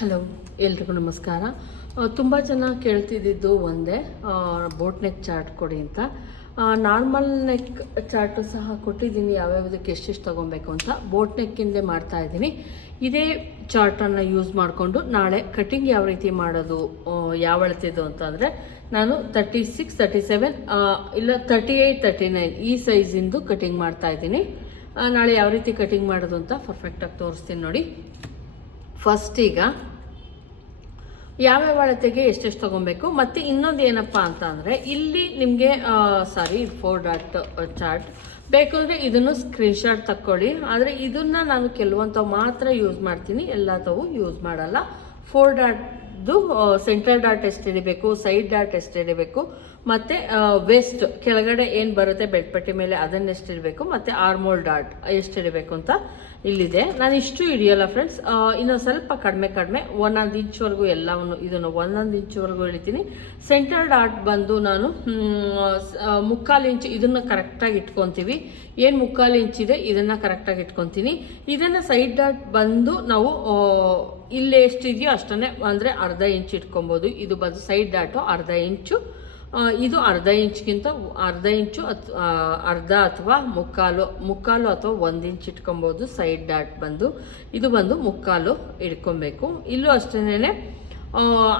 Hello ಎಲ್ರಿಗೂ ನಮಸ್ಕಾರ. ತುಂಬ ಜನ ಕೇಳ್ತಿದ್ದಿದ್ದು ಒಂದೇ ಬೋಟ್ ನೆಕ್ ಚಾರ್ಟ್ ಕೊಡಿ ಅಂತ. ನಾರ್ಮಲ್ ನೆಕ್ ಚಾರ್ಟು ಸಹ ಕೊಟ್ಟಿದ್ದೀನಿ ಯಾವ್ಯಾವುದಕ್ಕೆ ಎಷ್ಟೆಷ್ಟು ತೊಗೊಬೇಕು ಅಂತ. ಬೋಟ್ ನೆಕ್ಕಿಂದೇ ಮಾಡ್ತಾ ಇದ್ದೀನಿ. ಇದೇ ಚಾರ್ಟನ್ನು ಯೂಸ್ ಮಾಡಿಕೊಂಡು ನಾಳೆ ಕಟಿಂಗ್ ಯಾವ ರೀತಿ ಮಾಡೋದು ಯಾವ ಅಳತೆದು ಅಂತಂದರೆ ನಾನು ತರ್ಟಿ ಸಿಕ್ಸ್ ತರ್ಟಿ ಸೆವೆನ್ ಇಲ್ಲ ತರ್ಟಿ ಏಯ್ಟ್ ತರ್ಟಿ ನೈನ್ ಈ ಸೈಜಿಂದು ಕಟಿಂಗ್ ಮಾಡ್ತಾ ಇದ್ದೀನಿ. ಆ, ನಾಳೆ ಯಾವ ರೀತಿ ಕಟಿಂಗ್ ಮಾಡೋದು ಅಂತ ಪರ್ಫೆಕ್ಟಾಗಿ ತೋರಿಸ್ತೀನಿ ನೋಡಿ. ಫಸ್ಟ್ ಈಗ ಯಾವ್ಯಾವ ಅಳತೆಗೆ ಎಷ್ಟೆಷ್ಟು ತೊಗೊಬೇಕು? ಮತ್ತು ಇನ್ನೊಂದು ಏನಪ್ಪ ಅಂತ ಅಂದರೆ, ಇಲ್ಲಿ ನಿಮಗೆ ಸಾರಿ ಫೋರ್ ಡಾಟ್ ಚಾರ್ಟ್ ಬೇಕು ಅಂದರೆ ಇದನ್ನು ಸ್ಕ್ರೀನ್ಶಾಟ್ ತಕ್ಕೊಳ್ಳಿ. ಆದರೆ ಇದನ್ನು ನಾನು ಕೆಲವಂಥವು ಮಾತ್ರ ಯೂಸ್ ಮಾಡ್ತೀನಿ ಎಲ್ಲದವು ಯೂಸ್ ಮಾಡಲ್ಲ. ಫೋರ್ ಡಾಟ್ದು ಸೆಂಟರ್ ಡಾಟ್ ಎಷ್ಟು ಹಿಡಿಬೇಕು ಸೈಡ್ ಡಾಟ್ ಎಷ್ಟು ಹಿಡಿಬೇಕು ಮತ್ತು ವೆಸ್ಟ್ ಕೆಳಗಡೆ ಏನು ಬರುತ್ತೆ ಬೆಡ್ಪಟ್ಟಿ ಮೇಲೆ ಅದನ್ನ ಎಷ್ಟು ಮತ್ತು ಆರ್ಮೋಲ್ ಡಾಟ್ ಎಷ್ಟು ಅಂತ. ಇಲ್ಲಿದೆ. ನಾನು ಇಷ್ಟು ಹಿಡಿಯಲ್ಲ ಫ್ರೆಂಡ್ಸ್ ಇನ್ನು ಸ್ವಲ್ಪ ಕಡಿಮೆ ಕಡಿಮೆ ಒಂದೊಂದು ಇಂಚ್ವರೆಗೂ ಎಲ್ಲವನ್ನು ಇದನ್ನು ಒಂದೊಂದು ಇಂಚ್ವರೆಗೂ ಇಳಿತೀನಿ ಸೆಂಟರ್ ಡಾಟ್ ಬಂದು ನಾನು ಮುಕ್ಕಾಲು ಇಂಚ್ ಇದನ್ನು ಕರೆಕ್ಟಾಗಿ ಇಟ್ಕೊತೀವಿ. ಏನು ಮುಕ್ಕಾಲು ಇಂಚ್ ಇದೆ, ಇದನ್ನು ಕರೆಕ್ಟಾಗಿ ಇಟ್ಕೊತೀನಿ. ಇದನ್ನು ಸೈಡ್ ಡಾಟ್ ಬಂದು ನಾವು ಇಲ್ಲಿ ಎಷ್ಟಿದೆಯೋ ಅಷ್ಟನ್ನೇ ಅಂದರೆ ಅರ್ಧ ಇಂಚ್ ಇಟ್ಕೊಬೋದು. ಇದು ಬಂದು ಸೈಡ್ ಡಾಟು ಅರ್ಧ ಇಂಚು. ಇದು ಅರ್ಧ ಇಂಚ್ಗಿಂತ ಅರ್ಧ ಇಂಚು ಆ, ಅರ್ಧ ಅಥವಾ ಮುಕ್ಕಾಲು ಮುಕ್ಕಾಲು ಅಥವಾ ಒಂದು ಇಂಚ್ ಇಟ್ಕೊಬೋದು ಸೈಡ್ ಡಾಟ್ ಬಂದು. ಇದು ಬಂದು ಮುಕ್ಕಾಲು ಇಟ್ಕೊಬೇಕು. ಇಲ್ಲೂ ಅಷ್ಟೇ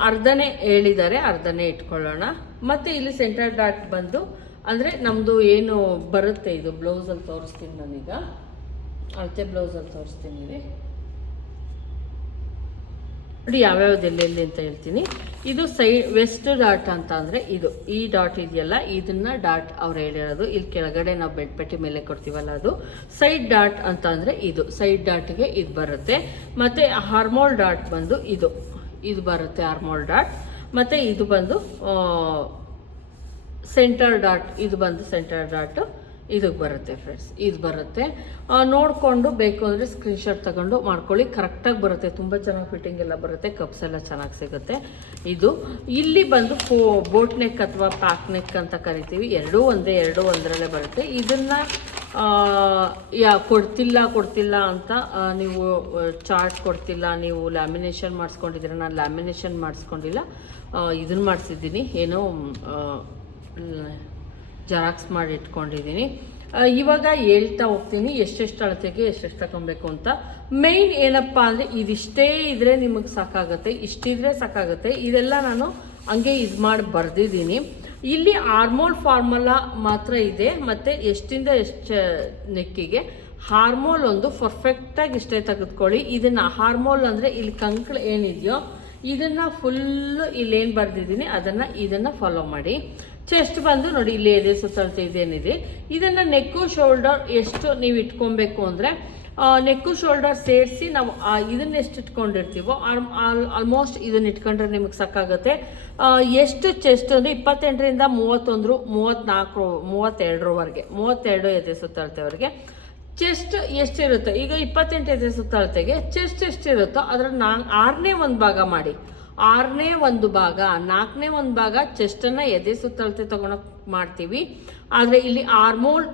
ಅರ್ಧನೇ ಹೇಳಿದ್ದಾರೆ ಅರ್ಧನೇ ಇಟ್ಕೊಳ್ಳೋಣ. ಮತ್ತು ಇಲ್ಲಿ ಸೆಂಟರ್ ಡಾಟ್ ಬಂದು ಅಂದರೆ ನಮ್ಮದು ಏನು ಬರುತ್ತೆ ಇದು ಬ್ಲೌಸಲ್ಲಿ ತೋರಿಸ್ತೀನಿ ನಾನೀಗ. ಅಳತೆ ಬ್ಲೌಸಲ್ಲಿ ತೋರಿಸ್ತೀನಿ ನೋಡಿ ಯಾವ್ಯಾವ್ದು ಎಲ್ಲೆಲ್ಲಿ ಅಂತ ಹೇಳ್ತೀನಿ. ಇದು ಸೈ ವೆಸ್ಟ್ ಡಾಟ್ ಅಂತ ಅಂದರೆ ಇದು. ಈ ಡಾಟ್ ಇದೆಯಲ್ಲ, ಇದನ್ನ ಡಾಟ್ ಅವ್ರು ಹೇಳಿರೋದು. ಇಲ್ಲಿ ಕೆಳಗಡೆ ನಾವು ಬೆಡ್ ಪಟ್ಟಿ ಮೇಲೆ ಕೊಡ್ತೀವಲ್ಲ ಅದು. ಸೈಡ್ ಡಾಟ್ ಅಂತ ಅಂದರೆ ಇದು. ಸೈಡ್ ಡಾಟ್ಗೆ ಇದು ಬರುತ್ತೆ. ಮತ್ತು ಹಾರ್ಮೋಲ್ ಡಾಟ್ ಬಂದು ಇದು. ಇದು ಬರುತ್ತೆ ಹಾರ್ಮೋಲ್ ಡಾಟ್ ಮತ್ತು ಇದು ಬಂದು ಸೆಂಟರ್ ಡಾಟ್ ಇದು ಬಂದು ಸೆಂಟರ್ ಡಾಟು ಇದಕ್ಕೆ ಬರುತ್ತೆ ಫ್ರೆಂಡ್ಸ್ ಇದು ಬರುತ್ತೆ. ನೋಡಿಕೊಂಡು ಬೇಕು ಅಂದರೆ ಸ್ಕ್ರೀನ್ಶಾಟ್ ತಗೊಂಡು ಮಾಡ್ಕೊಳ್ಳಿ. ಕರೆಕ್ಟಾಗಿ ಬರುತ್ತೆ. ತುಂಬ ಚೆನ್ನಾಗಿ ಫಿಟ್ಟಿಂಗ್ ಎಲ್ಲ ಬರುತ್ತೆ. ಕಪ್ಸ್ ಎಲ್ಲ ಚೆನ್ನಾಗಿ ಸಿಗುತ್ತೆ. ಇದು ಇಲ್ಲಿ ಬಂದು ಫೋ ಬೋಟ್ ನೆಕ್ ಅಥವಾ ಪ್ಯಾಕ್ ನೆಕ್ ಅಂತ ಕರಿತೀವಿ. ಎರಡೂ ಒಂದೇ, ಎರಡೂ ಒಂದರಲ್ಲೇ ಬರುತ್ತೆ. ಇದನ್ನು ಯಾ, ಕೊಡ್ತಿಲ್ಲ ಕೊಡ್ತಿಲ್ಲ ಅಂತ ನೀವು ಚಾರ್ಟ್ ಕೊಡ್ತಿಲ್ಲ, ನೀವು ಲ್ಯಾಮಿನೇಷನ್ ಮಾಡಿಸ್ಕೊಂಡಿದ್ದೀರ, ನಾನು ಲ್ಯಾಮಿನೇಷನ್ ಮಾಡಿಸ್ಕೊಂಡಿಲ್ಲ. ಇದನ್ನು ಮಾಡಿಸಿದ್ದೀನಿ. ಏನೋ ಜೆರಾಕ್ಸ್ ಮಾಡಿ ಇಟ್ಕೊಂಡಿದ್ದೀನಿ. ಇವಾಗ ಹೇಳ್ತಾ ಹೋಗ್ತೀನಿ ಎಷ್ಟೆಷ್ಟು ಅಳತೆಗೆ ಎಷ್ಟೆಷ್ಟು ತಗೊಬೇಕು ಅಂತ. ಮೇಯ್ನ್ ಏನಪ್ಪ ಅಂದರೆ ಇದಿಷ್ಟೇ ಇದ್ರೆ ನಿಮಗೆ ಸಾಕಾಗುತ್ತೆ, ಇಷ್ಟಿದ್ರೆ ಸಾಕಾಗುತ್ತೆ. ಇದೆಲ್ಲ ನಾನು ಹಂಗೆ ಇದು ಮಾಡಿ ಬರೆದಿದ್ದೀನಿ. ಇಲ್ಲಿ ಹಾರ್ಮೋಲ್ ಫಾರ್ಮುಲಾ ಮಾತ್ರ ಇದೆ, ಮತ್ತು ಎಷ್ಟಿಂದ ಎಷ್ಟು ನೆಕ್ಕಿಗೆ ಹಾರ್ಮೋಲ್ ಒಂದು ಪರ್ಫೆಕ್ಟಾಗಿ ಇಷ್ಟೇ ತೆಗೆದುಕೊಳ್ಳಿ. ಇದನ್ನು ಹಾರ್ಮೋಲ್ ಅಂದರೆ ಇಲ್ಲಿ ಕಂಕಳು ಏನಿದೆಯೋ, ಇದನ್ನು ಫುಲ್ಲು ಇಲ್ಲೇನು ಬರೆದಿದ್ದೀನಿ, ಅದನ್ನು ಇದನ್ನು ಫಾಲೋ ಮಾಡಿ. ಚೆಸ್ಟ್ ಬಂದು ನೋಡಿ ಇಲ್ಲಿ ಎದೆ ಸುತ್ತಳತೆ ಇದೇನಿದೆ ಇದನ್ನು ನೆಕ್ಕು ಶೋಲ್ಡರ್ ಎಷ್ಟು ನೀವು ಇಟ್ಕೊಬೇಕು ಅಂದರೆ ನೆಕ್ಕು ಶೋಲ್ಡರ್ ಸೇರಿಸಿ ನಾವು ಇದನ್ನ ಎಷ್ಟು ಇಟ್ಕೊಂಡಿರ್ತೀವೋ ಆಲ್ಮೋಸ್ಟ್ ಇದನ್ನ ಇಟ್ಕೊಂಡ್ರೆ ನಿಮಗೆ ಸಾಕಾಗುತ್ತೆ. ಎಷ್ಟು ಚೆಸ್ಟ್ ಅಂದರೆ ಇಪ್ಪತ್ತೆಂಟರಿಂದ ಮೂವತ್ತೊಂದರು ಮೂವತ್ತ್ನಾಲ್ಕು ಮೂವತ್ತೆರಡರವರೆಗೆ, ಮೂವತ್ತೆರಡು ಎದೆ ಸುತ್ತಳತೆವರೆಗೆ ಚೆಸ್ಟ್ ಎಷ್ಟಿರುತ್ತೋ, ಈಗ ಇಪ್ಪತ್ತೆಂಟು ಎದೆ ಸುತ್ತಳತೆಗೆ ಚೆಸ್ಟ್ ಎಷ್ಟಿರುತ್ತೋ ಅದರ ನಾ ಆರನೇ ಒಂದು ಭಾಗ ಮಾಡಿ. ಆರನೇ ಒಂದು ಭಾಗ, ನಾಲ್ಕನೇ ಒಂದು ಭಾಗ ಚೆಸ್ಟನ್ನು ಎದೆ ಸುತ್ತಳತೆ ತಗೊಳಕ್ ಮಾಡ್ತೀವಿ. ಆದರೆ ಇಲ್ಲಿ ಆರ್ಮೋಲ್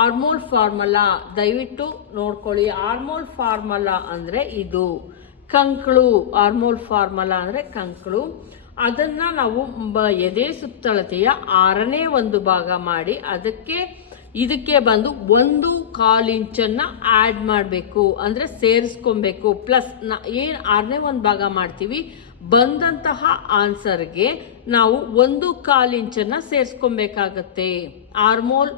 ಆರ್ಮೋಲ್ ಫಾರ್ಮುಲಾ, ದಯವಿಟ್ಟು ನೋಡ್ಕೊಳ್ಳಿ. ಆರ್ಮೋಲ್ ಫಾರ್ಮುಲಾ ಅಂದರೆ ಇದು. ಕಂಕಳು, ಆರ್ಮೋಲ್ ಫಾರ್ಮುಲಾ ಅಂದರೆ ಕಂಕಳು. ಅದನ್ನು ನಾವು ಎದೆ ಸುತ್ತಳತೆಯ ಆರನೇ ಒಂದು ಭಾಗ ಮಾಡಿ ಅದಕ್ಕೆ, ಇದಕ್ಕೆ ಬಂದು ಒಂದು ಕಾಲು ಇಂಚನ್ನು ಆ್ಯಡ್ ಮಾಡಬೇಕು. ಅಂದರೆ ಸೇರಿಸ್ಕೊಬೇಕು. ಪ್ಲಸ್ನ, ಏನು ಆರನೇ ಒಂದು ಭಾಗ ಮಾಡ್ತೀವಿ ಬಂದಂತಹ ಆನ್ಸರ್ಗೆ ನಾವು ಒಂದು ಕಾಲು ಇಂಚನ್ನು ಸೇರಿಸ್ಕೊಬೇಕಾಗತ್ತೆ. ಆರ್ಮೋಲ್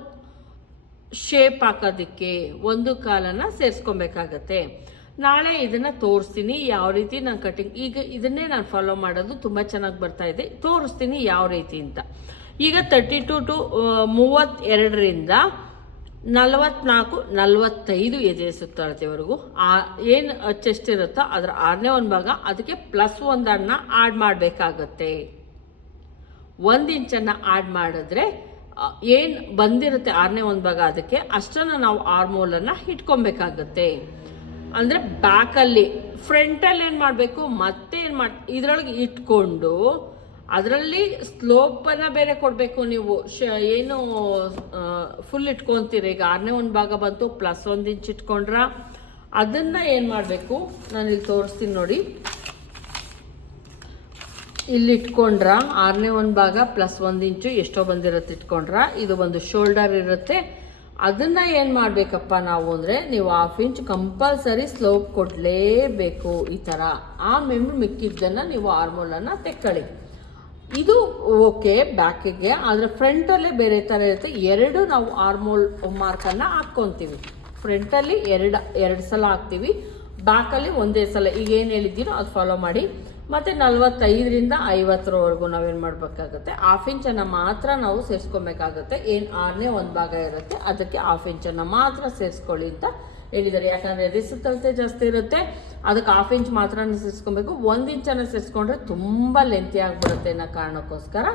ಶೇಪ್ ಹಾಕೋದಕ್ಕೆ ಒಂದು ಕಾಲನ್ನು ಸೇರಿಸ್ಕೊಬೇಕಾಗತ್ತೆ. ನಾಳೆ ಇದನ್ನು ತೋರಿಸ್ತೀನಿ, ಯಾವ ರೀತಿ ನಾನು ಕಟಿಂಗ್, ಈಗ ಇದನ್ನೇ ನಾನು ಫಾಲೋ ಮಾಡೋದು ತುಂಬ ಚೆನ್ನಾಗಿ ಬರ್ತಾ ಇದೆ, ತೋರಿಸ್ತೀನಿ ಯಾವ ರೀತಿ ಅಂತ. ಈಗ ತರ್ಟಿ ಟು ಟು ಮೂವತ್ತೆರಡರಿಂದ ನಲವತ್ನಾಲ್ಕು, ನಲವತ್ತೈದು ಎದೆ ಸುತ್ತಾಳ್ತೀವರೆಗೂ ಆ, ಏನು ಚೆಸ್ಟ್ ಇರುತ್ತೋ ಅದರ ಆರನೇ ಒಂದು ಭಾಗ ಅದಕ್ಕೆ ಪ್ಲಸ್ ಒಂದನ್ನು ಆಡ್ ಮಾಡಬೇಕಾಗತ್ತೆ. ಒಂದು ಇಂಚನ್ನು ಆಡ್ ಮಾಡಿದ್ರೆ ಏನು ಬಂದಿರುತ್ತೆ ಆರನೇ ಒಂದು ಭಾಗ ಅದಕ್ಕೆ ಅಷ್ಟನ್ನು ನಾವು ಆರ್ಮೋಲನ್ನು ಇಟ್ಕೊಬೇಕಾಗತ್ತೆ. ಅಂದರೆ ಬ್ಯಾಕಲ್ಲಿ ಫ್ರಂಟಲ್ಲಿ ಏನು ಮಾಡಬೇಕು, ಮತ್ತೆ ಏನು ಮಾಡಿ, ಇದರೊಳಗೆ ಇಟ್ಕೊಂಡು ಅದರಲ್ಲಿ ಸ್ಲೋಪನ್ನು ಬೇರೆ ಕೊಡಬೇಕು ನೀವು. ಶ, ಏನು ಫುಲ್ ಇಟ್ಕೊತೀರಿ. ಈಗ ಆರನೇ ಒಂದು ಭಾಗ ಬಂತು ಪ್ಲಸ್ ಒಂದು ಇಂಚ್ ಇಟ್ಕೊಂಡ್ರ ಅದನ್ನು ಏನು ಮಾಡಬೇಕು? ನಾನು ಇಲ್ಲಿ ತೋರಿಸ್ತೀನಿ ನೋಡಿ. ಇಲ್ಲಿ ಇಟ್ಕೊಂಡ್ರ ಆರನೇ ಒಂದು ಭಾಗ ಪ್ಲಸ್ ಒಂದು ಇಂಚು ಎಷ್ಟೋ ಬಂದಿರುತ್ತೆ ಇಟ್ಕೊಂಡ್ರ. ಇದು ಒಂದು ಶೋಲ್ಡರ್ ಇರುತ್ತೆ. ಅದನ್ನ ಏನು ಮಾಡಬೇಕಪ್ಪ ನಾವು ಅಂದರೆ ನೀವು ಹಾಫ್ ಇಂಚ್ ಕಂಪಲ್ಸರಿ ಸ್ಲೋಪ್ ಕೊಡಲೇಬೇಕು ಈ ಥರ ಆಮೇಲೆ ಮಿಕ್ಕಿದ್ದನ್ನು ನೀವು ಆರ್ಮೋಲನ್ನು ತೆಕ್ಕೊಳ್ಳಿ ಇದು ಓಕೆ, ಬ್ಯಾಕಿಗೆ, ಆದರೆ ಫ್ರಂಟಲ್ಲೇ ಬೇರೆ ಥರ ಇರುತ್ತೆ. ಎರಡು ನಾವು ಆರ್ಮೋಲ್ ಮಾರ್ಕನ್ನು ಹಾಕ್ಕೊತೀವಿ. ಫ್ರಂಟಲ್ಲಿ ಎರಡು ಎರಡು ಸಲ ಹಾಕ್ತೀವಿ. ಬ್ಯಾಕಲ್ಲಿ ಒಂದೇ ಸಲ. ಈಗ ಏನು ಹೇಳಿದ್ದೀನೋ ಅದು ಫಾಲೋ ಮಾಡಿ. ಮತ್ತು ನಲ್ವತ್ತೈದರಿಂದ ಐವತ್ತರವರೆಗೂ ನಾವೇನು ಮಾಡಬೇಕಾಗುತ್ತೆ? ಹಾಫ್ ಇಂಚನ್ನು ಮಾತ್ರ ನಾವು ಸೇರಿಸ್ಕೊಬೇಕಾಗತ್ತೆ. ಏನು ಆರನೇ ಒಂದು ಭಾಗ ಇರುತ್ತೆ. ಅದಕ್ಕೆ ಹಾಫ್ ಇಂಚನ್ನು ಮಾತ್ರ ಸೇರಿಸ್ಕೊಳ್ಳಿ ಅಂತ ಹೇಳಿದ್ದಾರೆ. ಯಾಕಂದರೆ ಕಲಿತೆ ಜಾಸ್ತಿ ಇರುತ್ತೆ. ಅದಕ್ಕೆ ಹಾಫ್ ಇಂಚ್ ಮಾತ್ರ ಸೇರಿಸ್ಕೊಬೇಕು. ಒಂದು ಇಂಚನ್ನು ಸೇರಿಸ್ಕೊಂಡ್ರೆ ತುಂಬ ಲೆಂತಿ ಆಗಿಬಿಡುತ್ತೆ ಅನ್ನೋ ಕಾರಣಕ್ಕೋಸ್ಕರ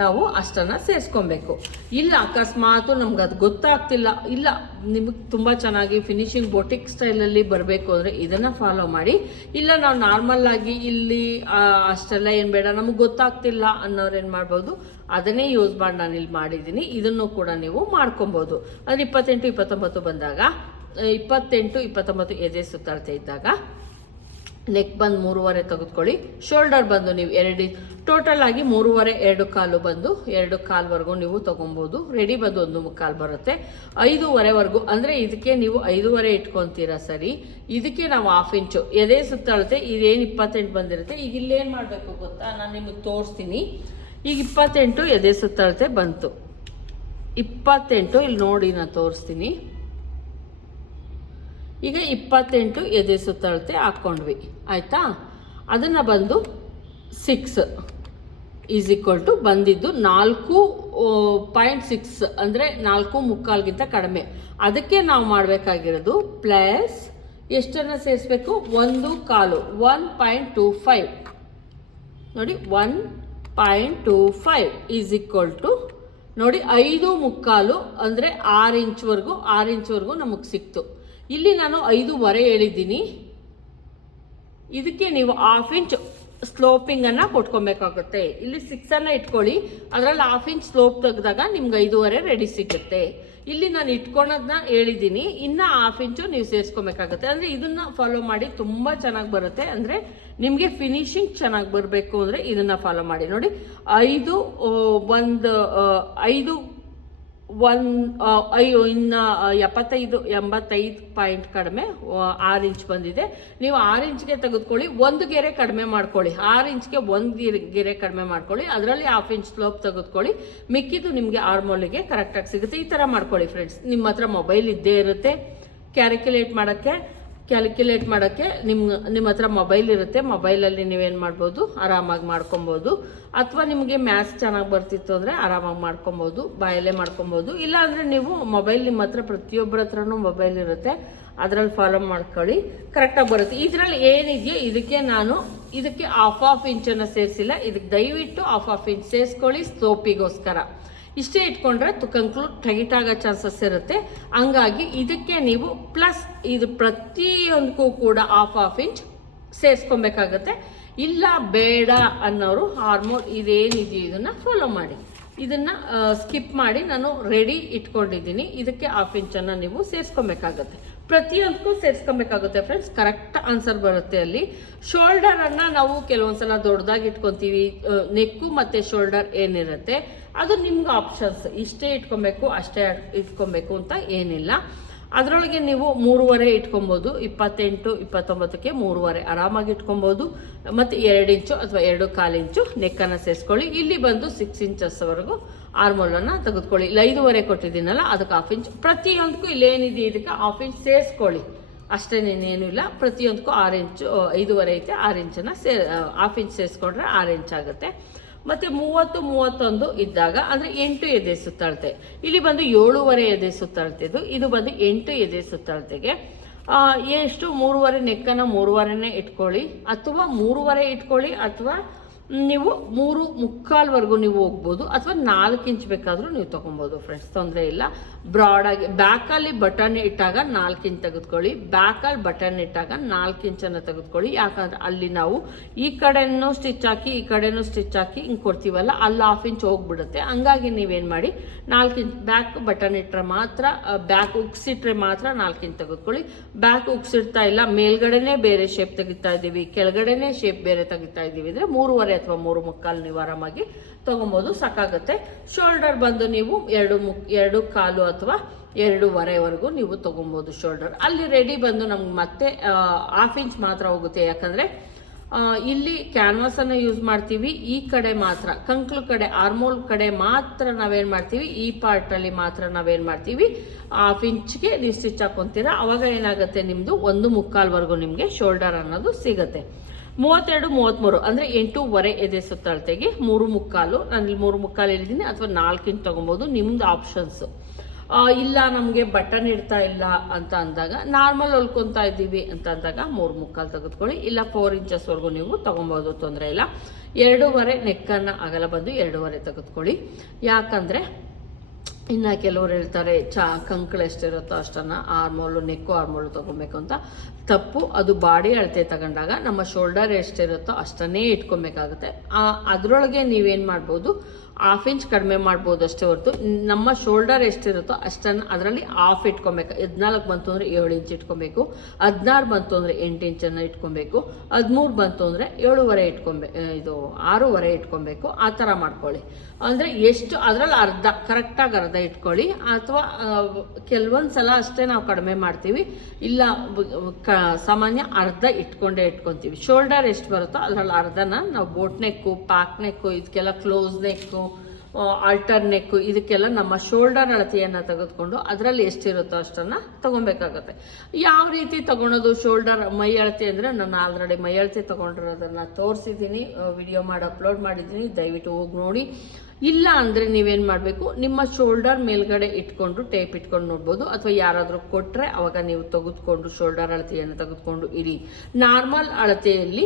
ನಾವು ಅಷ್ಟನ್ನು ಸೇರಿಸ್ಕೊಬೇಕು. ಇಲ್ಲ, ಅಕಸ್ಮಾತು ನಮ್ಗೆ ಅದು ಗೊತ್ತಾಗ್ತಿಲ್ಲ. ಇಲ್ಲ, ನಿಮಗೆ ತುಂಬ ಚೆನ್ನಾಗಿ ಫಿನಿಶಿಂಗ್ ಬೊಟಿಕ್ ಸ್ಟೈಲಲ್ಲಿ ಬರಬೇಕು ಅಂದರೆ ಇದನ್ನು ಫಾಲೋ ಮಾಡಿ. ಇಲ್ಲ, ನಾವು ನಾರ್ಮಲ್ಲಾಗಿ ಇಲ್ಲಿ ಅಷ್ಟೆಲ್ಲ ಏನು ಬೇಡ, ನಮಗೆ ಗೊತ್ತಾಗ್ತಿಲ್ಲ ಅನ್ನೋರು ಏನು ಮಾಡ್ಬೋದು? ಅದನ್ನೇ ಯೂಸ್ ಮಾಡಿ ನಾನು ಇಲ್ಲಿ ಮಾಡಿದ್ದೀನಿ. ಇದನ್ನು ಕೂಡ ನೀವು ಮಾಡ್ಕೊಬೋದು. ಅಂದರೆ ಇಪ್ಪತ್ತೆಂಟು, ಇಪ್ಪತ್ತೊಂಬತ್ತು ಬಂದಾಗ ಇಪ್ಪತ್ತೆಂಟು, ಇಪ್ಪತ್ತೊಂಬತ್ತು ಎದೆ ಸುತ್ತಾಳ್ತಾ ಇದ್ದಾಗ ನೆಕ್ ಬಂದು ಮೂರುವರೆ ತೆಗೆದುಕೊಳ್ಳಿ. ಶೋಲ್ಡರ್ ಬಂದು ನೀವು ಎರಡು ಟೋಟಲ್ ಆಗಿ ಮೂರುವರೆ, ಎರಡು ಕಾಲು ಬಂದು ಎರಡು ಕಾಲ್ವರೆಗೂ ನೀವು ತಗೊಬೋದು. ರೆಡಿ ಬಂದು ಒಂದು ಮುಕ್ಕಾಲು ಬರುತ್ತೆ. ಐದೂವರೆವರೆಗೂ, ಅಂದರೆ ಇದಕ್ಕೆ ನೀವು ಐದೂವರೆ ಇಟ್ಕೊತೀರಾ ಸರಿ. ಇದಕ್ಕೆ ನಾವು ಹಾಫ್ ಇಂಚು ಎದೆ ಸುತ್ತಳತೆ ಇದೇನು ಇಪ್ಪತ್ತೆಂಟು ಬಂದಿರುತ್ತೆ. ಈಗ ಇಲ್ಲೇನು ಮಾಡಬೇಕು ಗೊತ್ತಾ? ನಾನು ನಿಮಗೆ ತೋರಿಸ್ತೀನಿ. ಈಗ ಇಪ್ಪತ್ತೆಂಟು ಎದೆ ಸುತ್ತಳತೆ ಬಂತು. ಇಪ್ಪತ್ತೆಂಟು, ಇಲ್ಲಿ ನೋಡಿ ನಾನು ತೋರಿಸ್ತೀನಿ. ಈಗ ಇಪ್ಪತ್ತೆಂಟು ಎದೆ ಸುತ್ತಳತೆ ಹಾಕ್ಕೊಂಡ್ವಿ. ಆಯಿತಾ? ಅದನ್ನು ಬಂದು ಸಿಕ್ಸ್ ಈಸ್ ಈಕ್ವಲ್ ಟು ಬಂದಿದ್ದು ನಾಲ್ಕು ಪಾಯಿಂಟ್ ಸಿಕ್ಸ್ ಅಂದರೆ ನಾಲ್ಕು ಮುಕ್ಕಾಲ್ಗಿಂತ ಕಡಿಮೆ. ಅದಕ್ಕೆ ನಾವು ಮಾಡಬೇಕಾಗಿರೋದು ಪ್ಲಸ್ ಎಷ್ಟನ್ನು ಸೇರಿಸ್ಬೇಕು? ಒಂದು ಕಾಲು ಒನ್ ಪಾಯಿಂಟ್ ಟೂ ಫೈವ್ ನೋಡಿ one point two five is equal to ನೋಡಿ, ಐದು ಮುಕ್ಕಾಲು ಅಂದರೆ ಆರು ಇಂಚ್ವರೆಗೂ ಆರು ಇಂಚ್ವರೆಗೂ ನಮಗೆ ಸಿಕ್ತು. ಇಲ್ಲಿ ನಾನು ಐದೂವರೆ ಹೇಳಿದ್ದೀನಿ. ಇದಕ್ಕೆ ನೀವು ಹಾಫ್ ಇಂಚ್ ಸ್ಲೋಪಿಂಗನ್ನು ಕೊಟ್ಕೊಬೇಕಾಗುತ್ತೆ. ಇಲ್ಲಿ ಸಿಕ್ಸನ್ನು ಇಟ್ಕೊಳ್ಳಿ. ಅದರಲ್ಲಿ ಹಾಫ್ ಇಂಚ್ ಸ್ಲೋಪ್ ತೆಗೆದಾಗ ನಿಮ್ಗೆ ಐದೂವರೆ ರೆಡಿ ಸಿಗುತ್ತೆ. ಇಲ್ಲಿ ನಾನು ಇಟ್ಕೊಳೋದನ್ನ ಹೇಳಿದ್ದೀನಿ. ಇನ್ನು ಹಾಫ್ ಇಂಚು ನೀವು ಸೇರಿಸ್ಕೊಬೇಕಾಗುತ್ತೆ. ಅಂದರೆ ಇದನ್ನು ಫಾಲೋ ಮಾಡಿ ತುಂಬ ಚೆನ್ನಾಗಿ ಬರುತ್ತೆ. ಅಂದರೆ ನಿಮಗೆ ಫಿನಿಶಿಂಗ್ ಚೆನ್ನಾಗಿ ಬರಬೇಕು ಅಂದರೆ ಇದನ್ನು ಫಾಲೋ ಮಾಡಿ. ನೋಡಿ, ಐದು ಒಂದು, ಐದು ಒನ್ ಅಯ್ಯೋ ಇನ್ನು ಎಪ್ಪತ್ತೈದು, ಎಂಬತ್ತೈದು ಪಾಯಿಂಟ್ ಕಡಿಮೆ ಆರು ಇಂಚ್ ಬಂದಿದೆ. ನೀವು ಆರು ಇಂಚ್ಗೆ ತೆಗೆದುಕೊಳ್ಳಿ, ಒಂದು ಗೆರೆ ಕಡಿಮೆ ಮಾಡ್ಕೊಳ್ಳಿ. ಆರು ಇಂಚ್ಗೆ ಒಂದು ಗೆರೆ ಗೆರೆ ಕಡಿಮೆ ಮಾಡ್ಕೊಳ್ಳಿ. ಅದರಲ್ಲಿ ಹಾಫ್ ಇಂಚ್ ಸ್ಲೋಪ್ ತೆಗೆದುಕೊಳ್ಳಿ. ಮಿಕ್ಕಿದ್ದು ನಿಮಗೆ ಆರ್ಮೋಲಿಗೆ ಕರೆಕ್ಟಾಗಿ ಸಿಗುತ್ತೆ. ಈ ಥರ ಮಾಡ್ಕೊಳ್ಳಿ ಫ್ರೆಂಡ್ಸ್ ನಿಮ್ಮ ಹತ್ರ ಮೊಬೈಲ್ ಇದ್ದೇ ಇರುತ್ತೆ. ಕ್ಯಾಲ್ಕುಲೇಟ್ ಮಾಡೋಕ್ಕೆ. ಕ್ಯಾಲ್ಕುಲೇಟ್ ಮಾಡೋಕ್ಕೆ ನಿಮ್ಮ ನಿಮ್ಮ ಹತ್ರ ಮೊಬೈಲ್ ಇರುತ್ತೆ. ಮೊಬೈಲಲ್ಲಿ ನೀವೇನು ಮಾಡ್ಬೋದು? ಆರಾಮಾಗಿ ಮಾಡ್ಕೊಬೋದು. ಅಥವಾ ನಿಮಗೆ ಮ್ಯಾಥ್ಸ್ ಚೆನ್ನಾಗಿ ಬರ್ತಿತ್ತು ಅಂದರೆ ಆರಾಮಾಗಿ ಮಾಡ್ಕೊಬೋದು, ಬಾಯಲ್ಲೇ ಮಾಡ್ಕೊಬೋದು. ಇಲ್ಲಾಂದರೆ ನೀವು ಮೊಬೈಲ್ ನಿಮ್ಮ ಹತ್ರ ಪ್ರತಿಯೊಬ್ಬರ ಹತ್ರನೂ ಮೊಬೈಲ್ ಇರುತ್ತೆ. ಅದರಲ್ಲಿ ಫಾಲೋ ಮಾಡ್ಕೊಳ್ಳಿ. ಕರೆಕ್ಟಾಗಿ ಬರುತ್ತೆ. ಇದರಲ್ಲಿ ಏನಿದೆಯೋ ಇದಕ್ಕೆ ನಾನು ಇದಕ್ಕೆ ಹಾಫ್ ಆಫ್ ಇಂಚನ್ನು ಸೇರಿಸಿಲ್ಲ. ಇದಕ್ಕೆ ದಯವಿಟ್ಟು ಹಾಫ್ ಆಫ್ ಇಂಚ್ ಸೇರಿಸ್ಕೊಳ್ಳಿ. ಸ್ಲೋಪಿಗೋಸ್ಕರ ಇಷ್ಟೇ ಇಟ್ಕೊಂಡ್ರೆ ಕನ್ಕ್ಲೂಡ್ ಟೈಟ್ ಆಗೋ ಚಾನ್ಸಸ್ ಇರುತ್ತೆ. ಹಂಗಾಗಿ ಇದಕ್ಕೆ ನೀವು ಪ್ಲಸ್ ಇದು ಪ್ರತಿಯೊಂದಕ್ಕೂ ಕೂಡ ಹಾಫ್ ಹಾಫ್ ಇಂಚ್ ಸೇರಿಸ್ಕೊಬೇಕಾಗತ್ತೆ. ಇಲ್ಲ ಬೇಡ ಅನ್ನೋರು ಹಾರ್ಮೋನ್ ಇದೇನಿದೆಯೋ ಇದನ್ನು ಫಾಲೋ ಮಾಡಿ. ಇದನ್ನು ಸ್ಕಿಪ್ ಮಾಡಿ ನಾನು ರೆಡಿ ಇಟ್ಕೊಂಡಿದ್ದೀನಿ. ಇದಕ್ಕೆ ಹಾಫ್ ಇಂಚನ್ನು ನೀವು ಸೇರಿಸ್ಕೊಬೇಕಾಗತ್ತೆ. ಪ್ರತಿಯೊಂದಕ್ಕೂ ಸೇರಿಸ್ಕೊಬೇಕಾಗುತ್ತೆ ಫ್ರೆಂಡ್ಸ್ ಕರೆಕ್ಟ್ ಆನ್ಸರ್ ಬರುತ್ತೆ ಅಲ್ಲಿ. ಶೋಲ್ಡರನ್ನು ನಾವು ಕೆಲವೊಂದ್ಸಲ ದೊಡ್ಡದಾಗಿ ಇಟ್ಕೊತೀವಿ ನೆಕ್ಕು ಮತ್ತು ಶೋಲ್ಡರ್ ಏನಿರುತ್ತೆ. ಅದು ನಿಮ್ಗೆ ಆಪ್ಷನ್ಸ್ ಇಷ್ಟೇ ಇಟ್ಕೊಬೇಕು, ಅಷ್ಟೇ ಇಟ್ಕೊಬೇಕು ಅಂತ ಏನಿಲ್ಲ. ಅದರೊಳಗೆ ನೀವು ಮೂರುವರೆ ಇಟ್ಕೊಬೋದು, ಇಪ್ಪತ್ತೆಂಟು, ಇಪ್ಪತ್ತೊಂಬತ್ತಕ್ಕೆ ಮೂರುವರೆ. ಆರಾಮಾಗಿ ಇಟ್ಕೊಬೋದು. ಮತ್ತು ಎರಡು ಇಂಚು ಅಥವಾ ಎರಡು ಕಾಲು ಇಂಚು ನೆಕ್ಕನ್ನು ಸೇರಿಸ್ಕೊಳ್ಳಿ. ಇಲ್ಲಿ ಬಂದು ಸಿಕ್ಸ್ ಇಂಚಸ್ವರೆಗೂ ಆರ್ಮೋಲನ್ನು ತೆಗೆದುಕೊಳ್ಳಿ. ಇಲ್ಲಿ, ಐದೂವರೆ ಕೊಟ್ಟಿದ್ದೀನಲ್ಲ, ಅದಕ್ಕೆ ಹಾಫ್ ಇಂಚ್ ಪ್ರತಿಯೊಂದಕ್ಕೂ ಇಲ್ಲೇನಿದೆ, ಇದಕ್ಕೆ ಹಾಫ್ ಇಂಚ್ ಸೇರಿಸ್ಕೊಳ್ಳಿ. ಅಷ್ಟೇ ಇನ್ನೇನು ಇಲ್ಲ. ಪ್ರತಿಯೊಂದಕ್ಕೂ ಆರು ಇಂಚು, ಐದೂವರೆ ಐತೆ, ಆರು ಇಂಚನ್ನು ಸೇ ಹಾಫ್ ಇಂಚ್ ಸೇರಿಸ್ಕೊಂಡ್ರೆ ಆರು ಇಂಚ್ ಆಗುತ್ತೆ. ಮತ್ತು ಮೂವತ್ತು, ಮೂವತ್ತೊಂದು ಇದ್ದಾಗ, ಅಂದರೆ ಎಂಟು ಎದೆ ಸುತ್ತಳತೆ. ಇಲ್ಲಿ ಬಂದು ಏಳುವರೆ ಎದೆ ಸುತ್ತಳತೆ ಇದು ಬಂದು ಎಂಟು ಎದೆ ಸುತ್ತಳತೆಗೆ. ಎಷ್ಟು? ಮೂರುವರೆ ನೆಕ್ಕನ ಮೂರುವರೆನೇ ಇಟ್ಕೊಳ್ಳಿ, ಅಥವಾ ಮೂರುವರೆ ಇಟ್ಕೊಳ್ಳಿ, ಅಥವಾ ನೀವು ಮೂರು ಮುಕ್ಕಾಲ್ವರೆಗೂ ನೀವು ಹೋಗ್ಬೋದು, ಅಥವಾ ನಾಲ್ಕು ಇಂಚ್ ಬೇಕಾದರೂ ನೀವು ತೊಗೊಬೋದು ಫ್ರೆಂಡ್ಸ್ ತೊಂದರೆ ಇಲ್ಲ. ಬ್ರಾಡಾಗಿ ಬ್ಯಾಕಲ್ಲಿ ಬಟನ್ ಇಟ್ಟಾಗ ನಾಲ್ಕು ಇಂಚ್ ತೆಗೆದುಕೊಳ್ಳಿ ಬ್ಯಾಕಲ್ಲಿ ಬಟನ್ ಇಟ್ಟಾಗ ನಾಲ್ಕು ಇಂಚನ್ನು ತೆಗೆದುಕೊಳ್ಳಿ. ಯಾಕಂದ್ರೆ ಅಲ್ಲಿ ನಾವು ಈ ಕಡೆನೂ ಸ್ಟಿಚ್ ಹಾಕಿ, ಈ ಕಡೆನೂ ಸ್ಟಿಚ್ ಹಾಕಿ ಹಿಂಗೆ ಕೊಡ್ತೀವಲ್ಲ, ಅಲ್ಲಿ ಹಾಫ್ ಇಂಚ್ ಹೋಗ್ಬಿಡುತ್ತೆ. ಹಂಗಾಗಿ ನೀವೇನು ಮಾಡಿ, ನಾಲ್ಕು ಇಂಚ್ ಬ್ಯಾಕ್ ಬಟನ್ ಇಟ್ಟರೆ ಮಾತ್ರ ಬ್ಯಾಕ್ ಉಗ್ಸಿಟ್ರೆ ಮಾತ್ರ ನಾಲ್ಕು ಇಂಚ್ ತೆಗೆದುಕೊಳ್ಳಿ. ಬ್ಯಾಕ್ ಉಗ್ಸಿಡ್ತಾ ಇಲ್ಲ, ಮೇಲ್ಗಡೆನೇ ಬೇರೆ ಶೇಪ್ ತೆಗಿತಾ ಇದ್ದೀವಿ, ಕೆಳಗಡೆನೇ ಶೇಪ್ ಬೇರೆ ತೆಗಿತಾ ಇದ್ದೀವಿ ಅಂದರೆ ಮೂರುವರೆ ಅಥವಾ ಮೂರು ಮುಕ್ಕಾಲು ನೀವು ಆರಾಮಾಗಿ ತೊಗೊಬೋದು, ಸಾಕಾಗುತ್ತೆ. ಶೋಲ್ಡರ್ ಬಂದು ನೀವು ಎರಡು ಮುಕ್ ಎರಡು ಕಾಲು ಅಥವಾ ಎರಡೂವರೆವರೆಗೂ ನೀವು ತೊಗೊಬೋದು ಶೋಲ್ಡರ್. ಅಲ್ಲಿ ರೆಡಿ ಬಂದು ನಮ್ಗೆ ಮತ್ತೆ ಹಾಫ್ ಇಂಚ್ ಮಾತ್ರ ಹೋಗುತ್ತೆ. ಯಾಕಂದರೆ ಇಲ್ಲಿ ಕ್ಯಾನ್ವಾಸನ್ನು ಯೂಸ್ ಮಾಡ್ತೀವಿ. ಈ ಕಡೆ ಮಾತ್ರ ಕಂಕ್ಳು ಕಡೆ ಆರ್ಮೋಲ್ ಕಡೆ ಮಾತ್ರ ನಾವೇನು ಮಾಡ್ತೀವಿ? ಈ ಪಾರ್ಟಲ್ಲಿ ಮಾತ್ರ ನಾವೇನು ಮಾಡ್ತೀವಿ? ಹಾಫ್ ಇಂಚ್ಗೆ ನೀವು ಸ್ಟಿಚ್ ಹಾಕೊತೀರಾ. ಅವಾಗ ಏನಾಗುತ್ತೆ ನಿಮ್ಮದು ಒಂದು ಮುಕ್ಕಾಲ್ವರೆಗೂ ನಿಮಗೆ ಶೋಲ್ಡರ್ ಅನ್ನೋದು ಸಿಗುತ್ತೆ. ಮೂವತ್ತೆರಡು ಮೂವತ್ತ್ಮೂರು ಅಂದರೆ ಎಂಟೂವರೆ ಎದೆ ಸುತ್ತಳತೆಗೆ ಮೂರು ಮುಕ್ಕಾಲು. ನಾನು ಮೂರು ಮುಕ್ಕಾಲು ಹೇಳಿದ್ದೀನಿ. ಅಥವಾ ನಾಲ್ಕು ಇಂಚ್ ತೊಗೊಬೋದು. ನಿಮ್ದು ಆಪ್ಷನ್ಸು ಇಲ್ಲ, ನಮಗೆ ಬಟನ್ ಇಡ್ತಾ ಇಲ್ಲ ಅಂತ ಅಂದಾಗ ನಾರ್ಮಲ್ ಹೊಲ್ಕೊತಾ ಇದ್ದೀವಿ ಅಂತ ಅಂದಾಗ ಮೂರು ಮುಕ್ಕಾಲು ತೆಗೆದುಕೊಳ್ಳಿ. ಇಲ್ಲ ಫೋರ್ ಇಂಚಸ್ವರೆಗೂ ನೀವು ತೊಗೊಬೋದು, ತೊಂದರೆ ಇಲ್ಲ. ಎರಡೂವರೆ ನೆಕ್ಕನ್ನು ಅಗಲ ಬಂದು ಎರಡೂವರೆ ತೆಗೆದುಕೊಳ್ಳಿ. ಯಾಕಂದರೆ ಇನ್ನು ಕೆಲವರು ಹೇಳ್ತಾರೆ, ಚಾ, ಕಂಕಳ ಎಷ್ಟಿರುತ್ತೋ ಅಷ್ಟನ್ನು ಆರ್ಮೋಲು ನೆಕ್ಕು ಆರ್ಮೋಲು ತೊಗೊಬೇಕು ಅಂತ. ತಪ್ಪು, ಅದು ಬಾಡಿ ಅಳತೆ ತಗೊಂಡಾಗ ನಮ್ಮ ಶೋಲ್ಡರ್ ಎಷ್ಟಿರುತ್ತೋ ಅಷ್ಟನ್ನೇ ಇಟ್ಕೊಬೇಕಾಗುತ್ತೆ. ಆ, ಅದರೊಳಗೆ ನೀವೇನು ಮಾಡ್ಬೋದು ಹಾಫ್ ಇಂಚ್ ಕಡಿಮೆ ಮಾಡ್ಬೋದು ಅಷ್ಟೇ ಹೊರತು. ನಮ್ಮ ಶೋಲ್ಡರ್ ಎಷ್ಟಿರುತ್ತೋ ಅಷ್ಟನ್ನು ಅದರಲ್ಲಿ ಹಾಫ್ ಇಟ್ಕೊಬೇಕು. ಹದಿನಾಲ್ಕು ಬಂತು ಅಂದರೆ ಏಳು ಇಂಚ್ ಇಟ್ಕೊಬೇಕು. ಹದಿನಾರು ಬಂತು ಅಂದರೆ ಎಂಟು ಇಂಚನ್ನು ಇಟ್ಕೊಬೇಕು. ಹದಿಮೂರು ಬಂತು ಅಂದರೆ ಏಳುವರೆ ಇಟ್ಕೊಬೇ ಇದು ಆರೂವರೆ ಇಟ್ಕೊಬೇಕು. ಆ ಥರ ಮಾಡ್ಕೊಳ್ಳಿ. ಅಂದರೆ ಎಷ್ಟು ಅದರಲ್ಲಿ ಅರ್ಧ ಕರೆಕ್ಟಾಗಿ ಅರ್ಧ ಇಟ್ಕೊಳ್ಳಿ. ಅಥವಾ ಕೆಲವೊಂದು ಸಲ ಅಷ್ಟೇ ನಾವು ಕಡಿಮೆ ಮಾಡ್ತೀವಿ. ಇಲ್ಲ ಕ, ಸಾಮಾನ್ಯ ಅರ್ಧ ಇಟ್ಕೊಂಡೇ ಇಟ್ಕೊತೀವಿ. ಶೋಲ್ಡರ್ ಎಷ್ಟು ಬರುತ್ತೋ ಅದರಲ್ಲಿ ಅರ್ಧನ ನಾವು ಬೋಟ್ ನೆಕ್ಕು ಪಾಕ್ ನೆಕ್ಕು ಇದಕ್ಕೆಲ್ಲ ಕ್ಲೋಸ್ ನೆಕ್ಕು ಆಲ್ಟರ್ ನೆಕ್ ಇದಕ್ಕೆಲ್ಲ ನಮ್ಮ ಶೋಲ್ಡರ್ ಅಳತೆಯನ್ನು ತೆಗೆದುಕೊಂಡು ಅದರಲ್ಲಿ ಎಷ್ಟಿರುತ್ತೋ ಅಷ್ಟನ್ನು ತಗೊಬೇಕಾಗತ್ತೆ ಯಾವ ರೀತಿ ತಗೊಳೋದು ಶೋಲ್ಡರ್ ಮೈ ಅಳತೆ ಅಂದರೆ ನಾನು ಆಲ್ರೆಡಿ ಮೈ ಅಳತೆ ತೊಗೊಂಡಿರೋದನ್ನು ತೋರಿಸಿದ್ದೀನಿ ವಿಡಿಯೋ ಮಾಡಿ ಅಪ್ಲೋಡ್ ಮಾಡಿದ್ದೀನಿ, ದಯವಿಟ್ಟು ಹೋಗಿ ನೋಡಿ. ಇಲ್ಲ ಅಂದರೆ ನೀವೇನು ಮಾಡಬೇಕು? ನಿಮ್ಮ ಶೋಲ್ಡರ್ ಮೇಲ್ಗಡೆ ಇಟ್ಕೊಂಡು ಟೇಪ್ ಇಟ್ಕೊಂಡು ನೋಡ್ಬೋದು. ಅಥವಾ ಯಾರಾದರೂ ಕೊಟ್ಟರೆ ಅವಾಗ ನೀವು ತೆಗೆದುಕೊಂಡು ಶೋಲ್ಡರ್ ಅಳತೆಯನ್ನು ತೆಗೆದುಕೊಂಡು ಇರಿ. ನಾರ್ಮಲ್ ಅಳತೆಯಲ್ಲಿ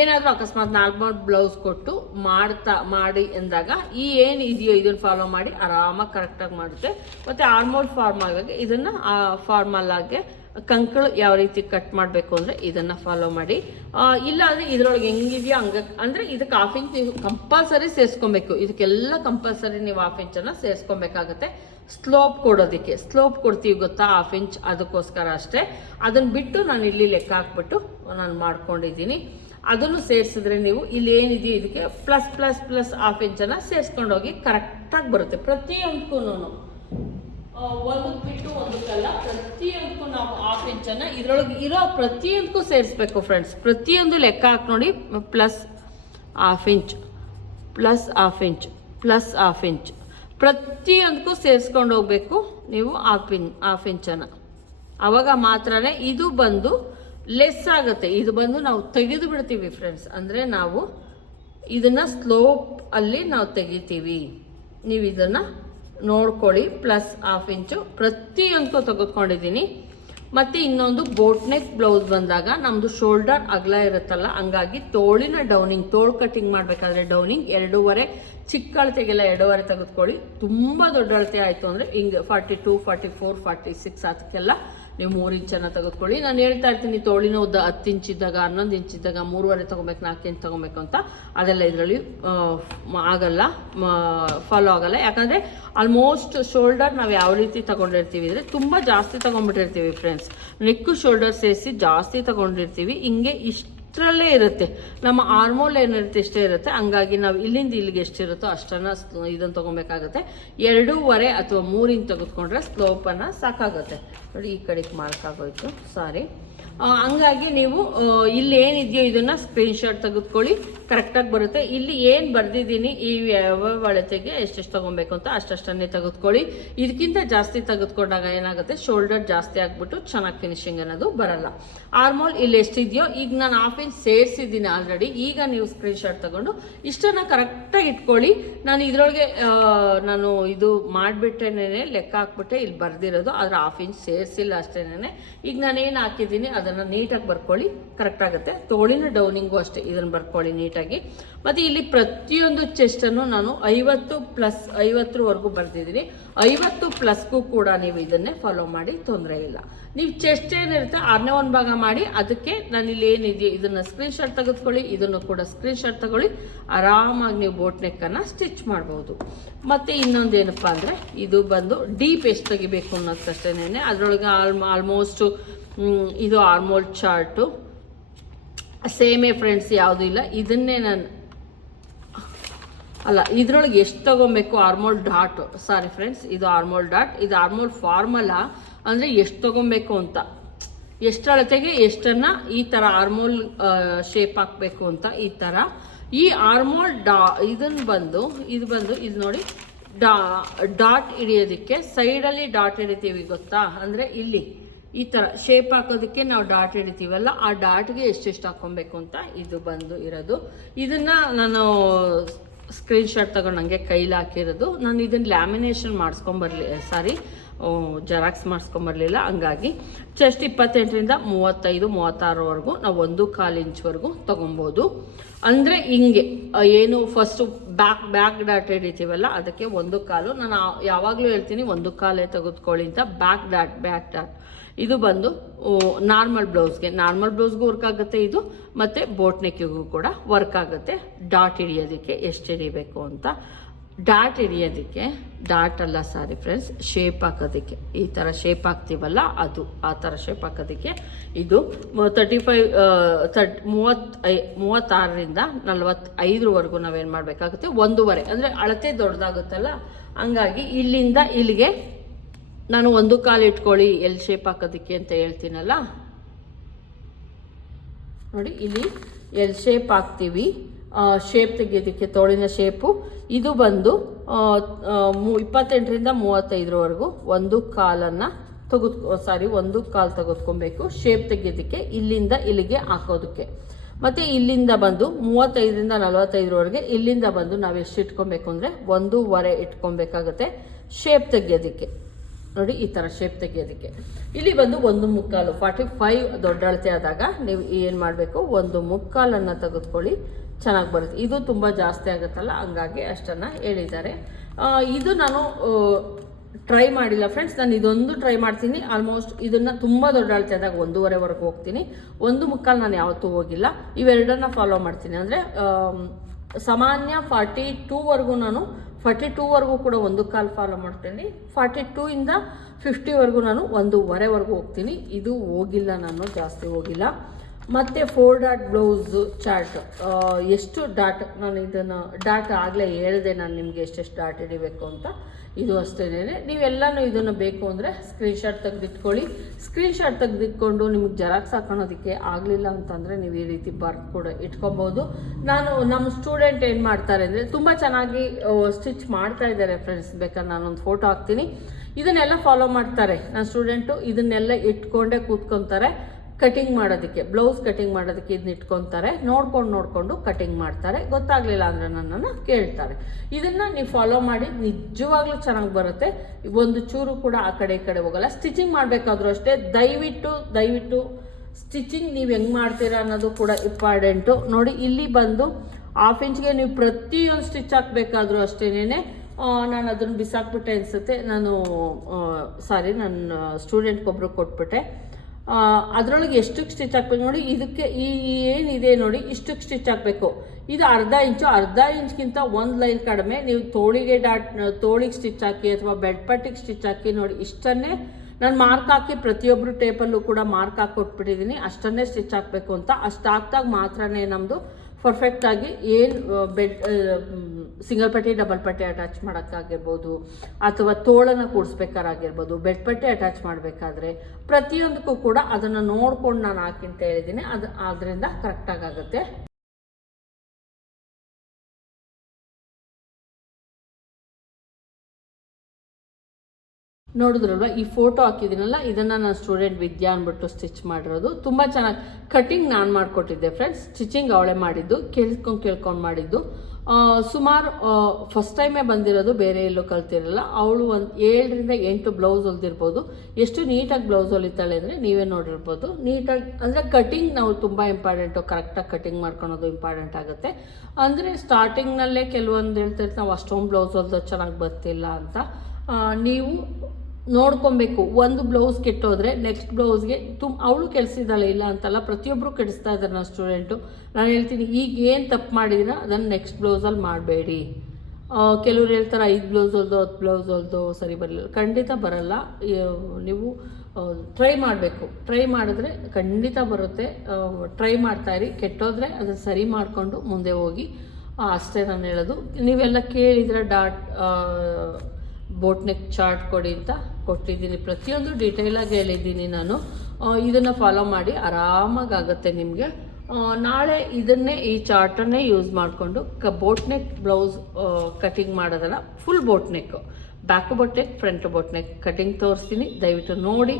ಏನಾದರೂ ಅಕಸ್ಮಾತ್ ನಾರ್ಮಲ್ ಬ್ಲೌಸ್ ಕೊಟ್ಟು ಮಾಡ್ತಾ, ಮಾಡಿ ಎಂದಾಗ ಈ ಏನು ಇದೆಯೋ ಇದನ್ನು ಫಾಲೋ ಮಾಡಿ ಆರಾಮಾಗಿ ಕರೆಕ್ಟಾಗಿ ಮಾಡುತ್ತೆ. ಮತ್ತು ಆಲ್ಮೋಲ್ ಇದನ್ನ ಇದನ್ನು ಫಾರ್ಮಲ್ಲಾಗೆ ಕಂಕಳು ಯಾವ ರೀತಿ ಕಟ್ ಮಾಡಬೇಕು ಅಂದರೆ ಇದನ್ನು ಫಾಲೋ ಮಾಡಿ. ಇಲ್ಲ ಅಂದರೆ ಇದರೊಳಗೆ ಹೆಂಗಿದೆಯೋ ಹಂಗ, ಅಂದರೆ ಇದಕ್ಕೆ ಹಾಫ್ ಇಂಚ್ ನೀವು ಕಂಪಲ್ಸರಿ ಸೇರಿಸ್ಕೊಬೇಕು. ಇದಕ್ಕೆಲ್ಲ ಕಂಪಲ್ಸರಿ ನೀವು ಹಾಫ್ ಇಂಚನ್ನು ಸೇರಿಸ್ಕೊಬೇಕಾಗತ್ತೆ. ಸ್ಲೋಪ್ ಕೊಡೋದಕ್ಕೆ. ಸ್ಲೋಪ್ ಕೊಡ್ತೀವಿ ಗೊತ್ತಾ? ಹಾಫ್ ಇಂಚ್ ಅದಕ್ಕೋಸ್ಕರ ಅಷ್ಟೇ. ಅದನ್ನು ಬಿಟ್ಟು ನಾನು ಇಲ್ಲಿ ಲೆಕ್ಕ ಹಾಕ್ಬಿಟ್ಟು ನಾನು ಮಾಡ್ಕೊಂಡಿದ್ದೀನಿ. ಅದನ್ನು ಸೇರಿಸಿದ್ರೆ ನೀವು ಇಲ್ಲಿ ಏನಿದೆಯೋ ಇದಕ್ಕೆ ಪ್ಲಸ್ ಪ್ಲಸ್ ಪ್ಲಸ್ ಹಾಫ್ ಇಂಚನ್ನು ಸೇರಿಸ್ಕೊಂಡೋಗಿ ಕರೆಕ್ಟಾಗಿ ಬರುತ್ತೆ. ಪ್ರತಿಯೊಂದಕ್ಕೂ ಒಂದಕ್ಕೆ ಬಿಟ್ಟು ಒಂದಕ್ಕಲ್ಲ ಪ್ರತಿಯೊಂದಕ್ಕೂ ನಾವು ಹಾಫ್ ಇಂಚನ್ನ ಇದರೊಳಗೆ ಇರೋ ಪ್ರತಿಯೊಂದಕ್ಕೂ ಸೇರಿಸ್ಬೇಕು ಫ್ರೆಂಡ್ಸ್ ಪ್ರತಿಯೊಂದು ಲೆಕ್ಕ ಹಾಕಿ ನೋಡಿ plus half inch plus half inch plus half inch ಪ್ರತಿಯೊಂದಕ್ಕೂ ಸೇರಿಸ್ಕೊಂಡು ಹೋಗ್ಬೇಕು ನೀವು ಹಾಫ್ ಇನ್ ಹಾಫ್ ಇಂಚನ್ನು ಅವಾಗ ಮಾತ್ರನೇ ಇದು ಬಂದು ಲೆಸ್ ಆಗುತ್ತೆ. ಇದು ಬಂದು ನಾವು ತೆಗೆದು ಬಿಡ್ತೀವಿ ಫ್ರೆಂಡ್ಸ್ ಅಂದರೆ ನಾವು ಇದನ್ನು ಸ್ಲೋಪ್ ಅಲ್ಲಿ ನಾವು ತೆಗಿತೀವಿ. ನೀವು ಇದನ್ನು ನೋಡ್ಕೊಳ್ಳಿ ಪ್ಲಸ್ ಹಾಫ್ ಇಂಚು ಪ್ರತಿಯೊಂದಕ್ಕೂ ತೆಗೆದುಕೊಂಡಿದ್ದೀನಿ. ಮತ್ತು ಇನ್ನೊಂದು ಬೋಟ್ ನೆಕ್ ಬ್ಲೌಸ್ ಬಂದಾಗ ನಮ್ಮದು ಶೋಲ್ಡರ್ ಅಗಲ ಇರುತ್ತಲ್ಲ, ಹಂಗಾಗಿ ತೋಳಿನ ಡೌನಿಂಗ್ ತೋಳು ಕಟಿಂಗ್ ಮಾಡಬೇಕಾದ್ರೆ ಡೌನಿಂಗ್ ಎರಡೂವರೆ, ಚಿಕ್ಕ ಅಳತೆಗೆಲ್ಲ ಎರಡೂವರೆ ತೆಗೆದುಕೊಳ್ಳಿ. ತುಂಬ ದೊಡ್ಡ ಅಳತೆ ಆಯಿತು ಅಂದರೆ ಹಿಂಗೆ forty two forty four forty six ಅದಕ್ಕೆಲ್ಲ ನೀವು ಮೂರು ಇಂಚನ್ನು ತೆಗೆದುಕೊಳ್ಳಿ. ನಾನು ಹೇಳ್ತಾ ಇರ್ತೀನಿ, ತೋಳಿನ ಉದ್ದ ಹತ್ತು ಇಂಚ್ ಇದ್ದಾಗ, ಹನ್ನೊಂದು ಇಂಚ್ ಇದ್ದಾಗ, ಮೂರುವರೆ ತೊಗೊಬೇಕು, ನಾಲ್ಕು ಇಂಚ್ ತೊಗೊಬೇಕು ಅಂತ. ಅದೆಲ್ಲ ಇದರಲ್ಲಿ ಆಗಲ್ಲ ಫಾಲೋ ಆಗಲ್ಲ. ಯಾಕಂದರೆ ಆಲ್ಮೋಸ್ಟ್ ಶೋಲ್ಡರ್ ನಾವು ಯಾವ ರೀತಿ ತೊಗೊಂಡಿರ್ತೀವಿ ಅಂದರೆ ತುಂಬ ಜಾಸ್ತಿ ತೊಗೊಂಡ್ಬಿಟ್ಟಿರ್ತೀವಿ ಫ್ರೆಂಡ್ಸ್ ನೆಕ್ಕು ಶೋಲ್ಡರ್ ಸೇರಿಸಿ ಜಾಸ್ತಿ ತಗೊಂಡಿರ್ತೀವಿ. ಹಿಂಗೆ ಇಷ್ಟರಲ್ಲೇ ಇರುತ್ತೆ. ನಮ್ಮ ಆರ್ಮೋಲ್ ಏನಿರುತ್ತೆ ಇಷ್ಟೇ ಇರುತ್ತೆ ಹಂಗಾಗಿ ನಾವು ಇಲ್ಲಿಂದ ಇಲ್ಲಿಗೆ ಎಷ್ಟಿರುತ್ತೋ ಅಷ್ಟನ್ನು ಇದನ್ನು ತೊಗೊಬೇಕಾಗುತ್ತೆ. ಎರಡೂವರೆ ಅಥವಾ ಮೂರಿಂದ ತೆಗೆದುಕೊಂಡ್ರೆ ಸ್ಲೋಪನ್ನು ಸಾಕಾಗುತ್ತೆ. ನೋಡಿ ಈ ಕಡೆಗೆ ಮಾರ್ಕಾಗೋಯ್ತು ಸಾರಿ ಆ, ಹಂಗಾಗಿ ನೀವು ಇಲ್ಲಿ ಏನಿದೆಯೋ ಇದನ್ನ ಸ್ಕ್ರೀನ್ಶಾಟ್ ತೆಗೆದುಕೊಳ್ಳಿ. ಕರೆಕ್ಟಾಗಿ ಬರುತ್ತೆ. ಇಲ್ಲಿ ಏನು ಬರೆದಿದ್ದೀನಿ, ಈ ಯಾವ ಅಳತೆಗೆ ಎಷ್ಟೆಷ್ಟು ತಗೊಬೇಕು ಅಂತ ಅಷ್ಟಷ್ಟನ್ನೇ ತೆಗೆದುಕೊಳ್ಳಿ. ಇದಕ್ಕಿಂತ ಜಾಸ್ತಿ ತೆಗೆದುಕೊಂಡಾಗ ಏನಾಗುತ್ತೆ? ಶೋಲ್ಡರ್ ಜಾಸ್ತಿ ಆಗ್ಬಿಟ್ಟು ಚೆನ್ನಾಗಿ ಫಿನಿಶಿಂಗ್ ಅನ್ನೋದು ಬರಲ್ಲ. ಆರ್ಮೋಲ್ ಇಲ್ಲಿ ಎಷ್ಟಿದೆಯೋ, ಈಗ ನಾನು ಹಾಫ್ ಇಂಚ್ ಸೇರಿಸಿದ್ದೀನಿ ಆಲ್ರೆಡಿ ಈಗ ನೀವು ಸ್ಕ್ರೀನ್ಶಾಟ್ ತಗೊಂಡು ಇಷ್ಟನ್ನು ಕರೆಕ್ಟಾಗಿ ಇಟ್ಕೊಳ್ಳಿ. ನಾನು ಇದರೊಳಗೆ ನಾನು ಇದು ಮಾಡಿಬಿಟ್ಟೇನೆ ಲೆಕ್ಕ ಹಾಕ್ಬಿಟ್ಟೆ, ಇಲ್ಲಿ ಬರ್ದಿರೋದು, ಆದರೆ ಹಾಫ್ ಇಂಚ್ ಸೇರಿಸಿಲ್ಲ ಅಷ್ಟೇನೆ ಈಗ ನಾನು ಏನು ಹಾಕಿದ್ದೀನಿ, ಅದನ್ನು ನೀಟಾಗಿ ಬರ್ಕೊಳ್ಳಿ ಕರೆಕ್ಟ್ ಆಗುತ್ತೆ. ತೋಳಿನ ಡೌನಿಂಗು ಅಷ್ಟೇ, ಇದನ್ನು ಬರ್ಕೊಳ್ಳಿ ನೀಟಾಗಿ. ಮತ್ತು ಇಲ್ಲಿ ಪ್ರತಿಯೊಂದು ಚೆಸ್ಟನ್ನು ನಾನು ಐವತ್ತು ಪ್ಲಸ್ ಐವತ್ತರವರೆಗೂ ಬರೆದಿದ್ದೀನಿ. ಐವತ್ತು ಪ್ಲಸ್ಗೂ ಕೂಡ ನೀವು ಇದನ್ನೇ ಫಾಲೋ ಮಾಡಿ, ತೊಂದರೆ ಇಲ್ಲ. ನೀವು ಚೆಸ್ಟ್ ಏನಿರುತ್ತೆ, ಆರನೇ ಒಂದು ಭಾಗ ಮಾಡಿ, ಅದಕ್ಕೆ ನಾನು ಇಲ್ಲಿ ಏನಿದೆಯೋ ಇದನ್ನು ಸ್ಕ್ರೀನ್ಶಾಟ್ ತೆಗೆದುಕೊಳ್ಳಿ, ಇದನ್ನು ಕೂಡ ಸ್ಕ್ರೀನ್ಶಾಟ್ ತಗೊಳ್ಳಿ. ಆರಾಮಾಗಿ ನೀವು ಬೋಟ್ ನೆಕ್ಕನ್ನು ಸ್ಟಿಚ್ ಮಾಡ್ಬೋದು. ಮತ್ತು ಇನ್ನೊಂದು ಏನಪ್ಪ ಅಂದರೆ, ಇದು ಬಂದು ಡೀಪ್ ಎಷ್ಟು ತೆಗಿಬೇಕು ಅನ್ನೋದಕ್ಕಷ್ಟೇನೆ. ಅದರೊಳಗೆ ಆಲ್ಮ ಆಲ್ಮೋಸ್ಟು ಇದು ಆರ್ಮೋಲ್ ಚಾರ್ಟು. ಸೇಮೇ ಫ್ರೆಂಡ್ಸ್ ಯಾವುದೂ ಇಲ್ಲ. ಇದನ್ನೇ ನಾನು ಅಲ್ಲ, ಇದ್ರೊಳಗೆ ಎಷ್ಟು ತೊಗೊಬೇಕು? Armhole dot. ಸಾರಿ ಫ್ರೆಂಡ್ಸ್ ಇದು ಆರ್ಮೋಲ್ ಡಾಟ್. ಇದು ಆರ್ಮೋಲ್ ಫಾರ್ಮಲಾ. ಅಂದರೆ ಎಷ್ಟು ತೊಗೊಬೇಕು ಅಂತ. ಎಷ್ಟು ಅಳತೆಗೆ ಎಷ್ಟನ್ನ ಈ ಥರ ಆರ್ಮೋಲ್ ಶೇಪ್ ಹಾಕಬೇಕು ಅಂತ ಈ ಥರ ಈ ಆರ್ಮೋಲ್ ಡಾ ಇದನ್ನು ಬಂದು, ಇದು ಬಂದು, ಇದು ನೋಡಿ, ಡಾ ಡಾಟ್ ಹಿಡಿಯೋದಕ್ಕೆ ಸೈಡಲ್ಲಿ ಡಾಟ್ ಹಿಡಿತೀವಿ ಗೊತ್ತಾ? ಅಂದರೆ ಇಲ್ಲಿ. ಈ ಥರ ಶೇಪ್ ಹಾಕೋದಕ್ಕೆ ನಾವು ಡಾಟ್ ಹಿಡಿತೀವಲ್ಲ, ಆ ಡಾಟ್ಗೆ ಎಷ್ಟೆಷ್ಟು ಹಾಕೊಬೇಕು ಅಂತ ಇದು ಬಂದು ಇರೋದು. ಇದನ್ನು ನಾನು ಸ್ಕ್ರೀನ್ ಶಾಟ್ ತಗೊಂಡು ನನಗೆ ಕೈಲಿ ಹಾಕಿರೋದು. ನಾನು ಇದನ್ನು ಲ್ಯಾಮಿನೇಷನ್ ಮಾಡಿಸ್ಕೊಂಬರ್ಲಿ ಸಾರಿ ಜೆರಾಕ್ಸ್ ಮಾಡಿಸ್ಕೊಂಬರ್ಲಿಲ್ಲ. ಹಂಗಾಗಿ ಚೆಸ್ಟ್ ಇಪ್ಪತ್ತೆಂಟರಿಂದ ಮೂವತ್ತೈದು, ಮೂವತ್ತಾರವರೆಗೂ ನಾವು ಒಂದು ಕಾಲು ಇಂಚ್ವರೆಗೂ ತೊಗೊಬೋದು. ಅಂದರೆ ಹಿಂಗೆ ಏನು ಫಸ್ಟು ಬ್ಯಾಕ್ ಬ್ಯಾಕ್ ಡಾಟ್ ಹಿಡಿತೀವಲ್ಲ, ಅದಕ್ಕೆ ಒಂದು ಕಾಲು. ನಾನು ಯಾವಾಗಲೂ ಹೇಳ್ತೀನಿ, ಒಂದು ಕಾಲೇ ತೆಗೆದುಕೊಳ್ಳಿ ಅಂತ ಬ್ಯಾಕ್ ಡಾಟ್ ಬ್ಯಾಕ್ ಡಾಟ್ ಇದು ಬಂದು ನಾರ್ಮಲ್ ಬ್ಲೌಸ್ಗೆ ನಾರ್ಮಲ್ ಬ್ಲೌಸ್ಗೂ ವರ್ಕ್ ಆಗುತ್ತೆ ಇದು, ಮತ್ತು ಬೋಟ್ ನೆಕ್ಕಿಗೂ ಕೂಡ ವರ್ಕ್ ಆಗುತ್ತೆ. ಡಾಟ್ ಹಿಡಿಯೋದಕ್ಕೆ ಎಷ್ಟು ಹಿಡಿಬೇಕು ಅಂತ. ಡಾಟ್ ಹಿಡಿಯೋದಕ್ಕೆ ಡಾಟ್ ಅಲ್ಲ ಸಾರಿ ಫ್ರೆಂಡ್ಸ್ ಶೇಪ್ ಹಾಕೋದಕ್ಕೆ. ಈ ಥರ ಶೇಪ್ ಹಾಕ್ತೀವಲ್ಲ, ಅದು, ಆ ಥರ ಶೇಪ್ ಹಾಕೋದಕ್ಕೆ ಇದು ತರ್ಟಿ ಫೈವ್ ತರ್ಟ್ ಮೂವತ್ತೈ ಮೂವತ್ತಾರರಿಂದ ನಲ್ವತ್ತೈದರವರೆಗೂ ನಾವೇನು ಮಾಡಬೇಕಾಗುತ್ತೆ? ಒಂದೂವರೆ. ಅಂದರೆ ಅಳತೆ ದೊಡ್ಡದಾಗುತ್ತಲ್ಲ? ಹಂಗಾಗಿ ಇಲ್ಲಿಂದ ಇಲ್ಲಿಗೆ ನಾನು ಒಂದು ಕಾಲು ಇಟ್ಕೊಳ್ಳಿ ಎಲ್ ಶೇಪ್ ಹಾಕೋದಕ್ಕೆ ಅಂತ ಹೇಳ್ತೀನಲ್ಲ? ನೋಡಿ, ಇಲ್ಲಿ ಎಲ್ ಶೇಪ್ ಹಾಕ್ತೀವಿ. ಶೇಪ್ ತೆಗೆಯೋದಕ್ಕೆ, ತೋಳಿನ ಶೇಪು ಇದು ಬಂದು ಇಪ್ಪತ್ತೆಂಟರಿಂದ ಮೂವತ್ತೈದರವರೆಗೂ ಒಂದು ಕಾಲನ್ನು ತೆಗೆದು, ಸಾರಿ, ಒಂದು ಕಾಲು ತೆಗೆದುಕೊಬೇಕು. ಶೇಪ್ ತೆಗೆಯೋದಕ್ಕೆ, ಇಲ್ಲಿಂದ ಇಲ್ಲಿಗೆ ಹಾಕೋದಕ್ಕೆ. ಮತ್ತು ಇಲ್ಲಿಂದ ಬಂದು ಮೂವತ್ತೈದರಿಂದ ನಲವತ್ತೈದರವರೆಗೆ ಇಲ್ಲಿಂದ ಬಂದು ನಾವು ಎಷ್ಟು ಇಟ್ಕೊಬೇಕು ಅಂದರೆ ಒಂದೂವರೆ ಇಟ್ಕೊಬೇಕಾಗತ್ತೆ. ಶೇಪ್ ತೆಗೆಯೋದಕ್ಕೆ. ನೋಡಿ ಈ ಥರ ಶೇಪ್ ತೆಗೆಯೋದಕ್ಕೆ. ಇಲ್ಲಿ ಬಂದು ಒಂದು ಮುಕ್ಕಾಲು ಫಾರ್ಟಿ ಫೈವ್ ದೊಡ್ಡ ಅಳತೆ ಆದಾಗ ನೀವು ಏನು ಮಾಡಬೇಕು? ಒಂದು ಮುಕ್ಕಾಲನ್ನು ತೆಗೆದುಕೊಳ್ಳಿ. ಚೆನ್ನಾಗಿ ಬರುತ್ತೆ. ಇದು ತುಂಬ ಜಾಸ್ತಿ ಆಗುತ್ತಲ್ಲ, ಹಂಗಾಗಿ ಅಷ್ಟನ್ನು ಹೇಳಿದ್ದಾರೆ. ಇದು ನಾನು ಟ್ರೈ ಮಾಡಿಲ್ಲ. ಫ್ರೆಂಡ್ಸ್ ನಾನು ಇದೊಂದು ಟ್ರೈ ಮಾಡ್ತೀನಿ. ಆಲ್ಮೋಸ್ಟ್ ಇದನ್ನು ತುಂಬ ದೊಡ್ಡ ಅಳತೆ ಆದಾಗ ಒಂದೂವರೆವರೆಗೂ ಹೋಗ್ತೀನಿ. ಒಂದು ಮುಕ್ಕಾಲು ನಾನು ಯಾವತ್ತೂ ಹೋಗಿಲ್ಲ. ಇವೆರಡನ್ನ ಫಾಲೋ ಮಾಡ್ತೀನಿ. ಅಂದರೆ ಸಾಮಾನ್ಯ ಫಾರ್ಟಿ ಟೂವರೆಗೂ ನಾನು ಫಾರ್ಟಿ ಟೂವರೆಗೂ ಕೂಡ ಒಂದು ಕಾಲು ಫಾಲೋ ಮಾಡ್ತೀನಿ. ಫಾರ್ಟಿ ಟೂ ಇಂದ ಫಿಫ್ಟಿವರೆಗೂ ನಾನು ಒಂದೂವರೆವರೆಗೂ ಹೋಗ್ತೀನಿ. ಇದು ಹೋಗಿಲ್ಲ ನಾನು, ಜಾಸ್ತಿ ಹೋಗಿಲ್ಲ. ಮತ್ತು ಫೋರ್ ಡಾಟ್ ಬ್ಲೌಸು ಚಾರ್ಟ್ ಎಷ್ಟು ಡಾಟ್ ನಾನು ಇದನ್ನು ಡಾಟ್ ಆಗಲೇ ಹೇಳಿದೆ ನಾನು ನಿಮಗೆ ಎಷ್ಟೆಷ್ಟು ಡಾಟ್ ಹಿಡಿಬೇಕು ಅಂತ. ಇದು ಅಷ್ಟೇನೆ ನೀವೆಲ್ಲನೂ ಇದನ್ನು ಬೇಕು ಅಂದರೆ ಸ್ಕ್ರೀನ್ಶಾಟ್ ತೆಗೆದಿಟ್ಕೊಳ್ಳಿ. ಸ್ಕ್ರೀನ್ಶಾಟ್ ತೆಗೆದಿಟ್ಕೊಂಡು ನಿಮಗೆ ಜೆರಾಕ್ಸ್ ಹಾಕೊಳೋದಕ್ಕೆ ಆಗಲಿಲ್ಲ ಅಂತಂದರೆ ನೀವು ಈ ರೀತಿ ಬರ್ದು ಕೂಡ ಇಟ್ಕೊಬೋದು. ನಾನು ನಮ್ಮ ಸ್ಟೂಡೆಂಟ್ ಏನು ಮಾಡ್ತಾರೆ ಅಂದರೆ ತುಂಬ ಚೆನ್ನಾಗಿ ಸ್ಟಿಚ್ ಮಾಡ್ತಾ ಇದ್ದಾರೆ ಫ್ರೆಂಡ್ಸ್ ಬೇಕಾದ್ರೆ ನಾನೊಂದು ಫೋಟೋ ಹಾಕ್ತೀನಿ. ಇದನ್ನೆಲ್ಲ ಫಾಲೋ ಮಾಡ್ತಾರೆ. ನನ್ನ ಸ್ಟೂಡೆಂಟು ಇದನ್ನೆಲ್ಲ ಇಟ್ಕೊಂಡೇ ಕೂತ್ಕೊತಾರೆ. ಕಟಿಂಗ್ ಮಾಡೋದಕ್ಕೆ ಬ್ಲೌಸ್ ಕಟಿಂಗ್ ಮಾಡೋದಕ್ಕೆ ಇದನ್ನ ಇಟ್ಕೊತಾರೆ. ನೋಡ್ಕೊಂಡು ನೋಡಿಕೊಂಡು ಕಟಿಂಗ್ ಮಾಡ್ತಾರೆ. ಗೊತ್ತಾಗಲಿಲ್ಲ ಅಂದರೆ ನನ್ನನ್ನು ಕೇಳ್ತಾರೆ. ಇದನ್ನು ನೀವು ಫಾಲೋ ಮಾಡಿ, ನಿಜವಾಗ್ಲೂ ಚೆನ್ನಾಗಿ ಬರುತ್ತೆ. ಒಂದು ಚೂರು ಕೂಡ ಆ ಕಡೆ ಈ ಕಡೆ ಹೋಗಲ್ಲ. ಸ್ಟಿಚಿಂಗ್ ಮಾಡಬೇಕಾದ್ರೂ ಅಷ್ಟೇ, ದಯವಿಟ್ಟು ದಯವಿಟ್ಟು ಸ್ಟಿಚಿಂಗ್ ನೀವು ಹೆಂಗೆ ಮಾಡ್ತೀರಾ ಅನ್ನೋದು ಕೂಡ ಇಂಪಾರ್ಟೆಂಟು ನೋಡಿ, ಇಲ್ಲಿ ಬಂದು ಹಾಫ್ ಇಂಚ್ಗೆ ನೀವು ಪ್ರತಿಯೊಂದು ಸ್ಟಿಚ್ ಹಾಕಬೇಕಾದ್ರೂ ಅಷ್ಟೇನೆ ನಾನು ಅದನ್ನು ಬಿಸಾಕ್ಬಿಟ್ಟೆ ಅನಿಸುತ್ತೆ. ನಾನು ಸಾರಿ ನನ್ನ ಸ್ಟೂಡೆಂಟ್ಗೊಬ್ರು ಕೊಟ್ಬಿಟ್ಟೆ. ಅದರೊಳಗೆ ಎಷ್ಟಕ್ಕೆ ಸ್ಟಿಚ್ ಹಾಕ್ಬೇಕು ನೋಡಿ, ಇದಕ್ಕೆ ಈ ಏನಿದೆ ನೋಡಿ ಇಷ್ಟಕ್ಕೆ ಸ್ಟಿಚ್ ಹಾಕಬೇಕು. ಇದು ಅರ್ಧ ಇಂಚು, ಅರ್ಧ ಇಂಚ್ಗಿಂತ ಒಂದು ಲೈನ್ ಕಡಿಮೆ. ನೀವು ತೋಳಿಗೆ ಡಾಟ್, ತೋಳಿಗೆ ಸ್ಟಿಚ್ ಹಾಕಿ ಅಥವಾ ಬೆಡ್ ಪಟ್ಟಿಗೆ ಸ್ಟಿಚ್ ಹಾಕಿ ನೋಡಿ, ಇಷ್ಟನ್ನೇ ನಾನು ಮಾರ್ಕ್ ಹಾಕಿ ಪ್ರತಿಯೊಬ್ಬರು ಟೇಪಲ್ಲೂ ಕೂಡ ಮಾರ್ಕ್ ಹಾಕಿ ಕೊಟ್ಬಿಟ್ಟಿದ್ದೀನಿ ಅಷ್ಟನ್ನೇ ಸ್ಟಿಚ್ ಹಾಕಬೇಕು ಅಂತ. ಅಷ್ಟು ಹಾಕ್ದಾಗ ಮಾತ್ರನೇ ನಮ್ಮದು ಪರ್ಫೆಕ್ಟಾಗಿ ಏನು ಬೆಡ್ ಸಿಂಗಲ್ ಪಟ್ಟಿ, ಡಬಲ್ ಪಟ್ಟಿ ಅಟ್ಯಾಚ್ ಮಾಡೋಕ್ಕಾಗಿರ್ಬೋದು, ಅಥವಾ ತೋಳನ ಕೂಡಿಸ್ಬೇಕಾರಾಗಿರ್ಬೋದು, ಬೆಡ್ ಪಟ್ಟಿ ಅಟ್ಯಾಚ್ ಮಾಡಬೇಕಾದ್ರೆ ಪ್ರತಿಯೊಂದಕ್ಕೂ ಕೂಡ ಅದನ್ನು ನೋಡ್ಕೊಂಡು ನಾನು ಹಾಕಿ ಅಂತ ಹೇಳಿದ್ದೀನಿ ಅದು ಆದ್ದರಿಂದ ಕರೆಕ್ಟಾಗಿ ಆಗುತ್ತೆ. ನೋಡಿದ್ರಲ್ವ? ಈ ಫೋಟೋ ಹಾಕಿದ್ದೀನಲ್ಲ, ಇದನ್ನು ನಾನು ಸ್ಟೂಡೆಂಟ್ ವಿದ್ಯಾ ಅಂದ್ಬಿಟ್ಟು ಸ್ಟಿಚ್ ಮಾಡಿರೋದು. ತುಂಬ ಚೆನ್ನಾಗಿ ಕಟಿಂಗ್ ನಾನು ಮಾಡಿಕೊಟ್ಟಿದ್ದೆ ಫ್ರೆಂಡ್ಸ್ ಸ್ಟಿಚಿಂಗ್ ಅವಳೆ ಮಾಡಿದ್ದು, ಕೇಳ್ಕೊಂಡು ಕೇಳ್ಕೊಂಡು ಮಾಡಿದ್ದು. ಸುಮಾರು ಫಸ್ಟ್ ಟೈಮೇ ಬಂದಿರೋದು ಬೇರೆ ಎಲ್ಲೂ ಕಲ್ತಿರಲ್ಲ. ಅವಳು ಒಂದು ಏಳರಿಂದ ಎಂಟು ಬ್ಲೌಸ್ ಹೊಲ್ದಿರ್ಬೋದು. ಎಷ್ಟು ನೀಟಾಗಿ ಬ್ಲೌಸ್ ಹೊಲಿತಾಳೆ ಅಂದರೆ ನೀವೇ ನೋಡಿರ್ಬೋದು. ನೀಟಾಗಿ, ಅಂದರೆ ಕಟಿಂಗ್ ನಾವು ತುಂಬ ಇಂಪಾರ್ಟೆಂಟು ಕರೆಕ್ಟಾಗಿ ಕಟಿಂಗ್ ಮಾಡ್ಕೊಳೋದು ಇಂಪಾರ್ಟೆಂಟ್ ಆಗುತ್ತೆ. ಅಂದರೆ ಸ್ಟಾರ್ಟಿಂಗ್ನಲ್ಲೇ ಕೆಲವೊಂದು ಹೇಳ್ತಿರ್ತೀವಿ ನಾವು ಅಷ್ಟೊಂದು ಬ್ಲೌಸ್ ಹೊಲ್ದು ಚೆನ್ನಾಗಿ ಬರ್ತಿಲ್ಲ ಅಂತ. ನೀವು ನೋಡ್ಕೊಬೇಕು. ಒಂದು ಬ್ಲೌಸ್ ಕೆಟ್ಟೋದ್ರೆ ನೆಕ್ಸ್ಟ್ ಬ್ಲೌಸ್ಗೆ ತುಂಬ ಅವಳು ಕೆಡಿಸಿದ್ದಾಳೆ ಇಲ್ಲ ಅಂತಲ್ಲ ಪ್ರತಿಯೊಬ್ಬರು ಕೆಡಿಸ್ತಾ ಇದ್ದಾರೆ ನನ್ನ ಸ್ಟೂಡೆಂಟು ನಾನು ಹೇಳ್ತೀನಿ, ಈಗ ಏನು ತಪ್ಪು ಮಾಡಿದಿರ, ಅದನ್ನು ನೆಕ್ಸ್ಟ್ ಬ್ಲೌಸಲ್ಲಿ ಮಾಡಬೇಡಿ. ಕೆಲವ್ರು ಹೇಳ್ತಾರೆ, ಐದು ಬ್ಲೌಸ್ ಹೊಲ್ದು ಹತ್ತು ಬ್ಲೌಸ್ ಹೊಲ್ದು ಸರಿ ಬರಲಿಲ್ಲ ಖಂಡಿತ ಬರಲ್ಲ. ನೀವು ಟ್ರೈ ಮಾಡಬೇಕು. ಟ್ರೈ ಮಾಡಿದ್ರೆ ಖಂಡಿತ ಬರುತ್ತೆ. ಟ್ರೈ ಮಾಡ್ತಾಯಿರಿ ಕೆಟ್ಟೋದ್ರೆ ಅದನ್ನು ಸರಿ ಮಾಡಿಕೊಂಡು ಮುಂದೆ ಹೋಗಿ. ಅಷ್ಟೇ ನಾನು ಹೇಳೋದು. ನೀವೆಲ್ಲ ಕೇಳಿದರೆ ಡಾಟ್ ಬೋಟ್ ನೆಕ್ ಚಾರ್ಟ್ ಕೊಡಿ ಅಂತ ಕೊಟ್ಟಿದ್ದೀನಿ. ಪ್ರತಿಯೊಂದು ಡೀಟೇಲಾಗಿ ಹೇಳಿದ್ದೀನಿ ನಾನು. ಇದನ್ನು ಫಾಲೋ ಮಾಡಿ ಆರಾಮಾಗಿ ಆಗುತ್ತೆ ನಿಮಗೆ ನಾಳೆ ಇದನ್ನೇ ಈ ಚಾರ್ಟನ್ನೇ ಯೂಸ್ ಮಾಡಿಕೊಂಡು ಕ ಬೋಟ್ ನೆಕ್ ಬ್ಲೌಸ್ ಕಟಿಂಗ್ ಮಾಡೋದಲ್ಲ full boat back back boat neck front boat neck cutting ತೋರಿಸ್ತೀನಿ. ದಯವಿಟ್ಟು ನೋಡಿ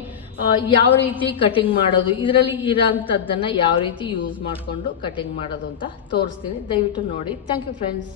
ಯಾವ ರೀತಿ ಕಟಿಂಗ್ ಮಾಡೋದು, ಇದರಲ್ಲಿ ಇರೋಂಥದ್ದನ್ನು ಯಾವ ರೀತಿ ಯೂಸ್ ಮಾಡಿಕೊಂಡು ಕಟಿಂಗ್ ಮಾಡೋದು ಅಂತ ತೋರಿಸ್ತೀನಿ. ದಯವಿಟ್ಟು ನೋಡಿ. Thank you friends